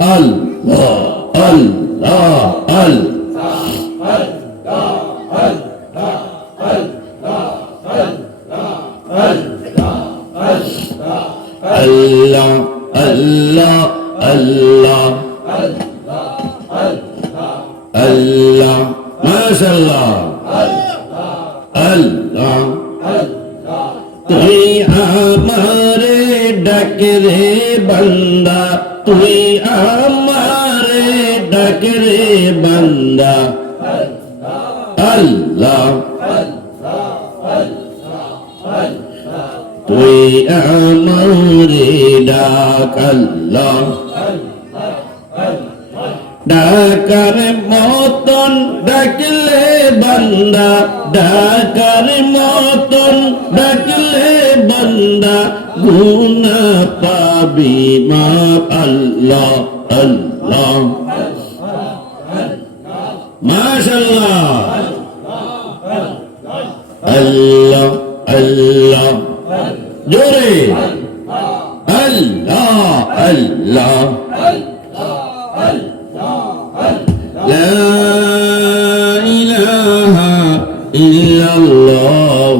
আল্লাহ আল্লাহ আল্লাহ আল্লাহ আল্লাহ আল্লাহ মাশাল্লাহ আল্লাহ তুই আমারে ডাকে রে বান্দা তুই আমারে ডাকে রে বান্দা। আল্লাহ। তুই আমারে ডাক, আল্লাহ। ডাকার মতন ডাকলে বান্দা। ডাকার মতন ডাকলে বান্দা গুনা পাবি মা আল্লাহ আল্লাহ মাশাল্লাহ আল্লাহ আল্লাহ জোরে আল্লাহ আল্লাহ لا إله إلا الله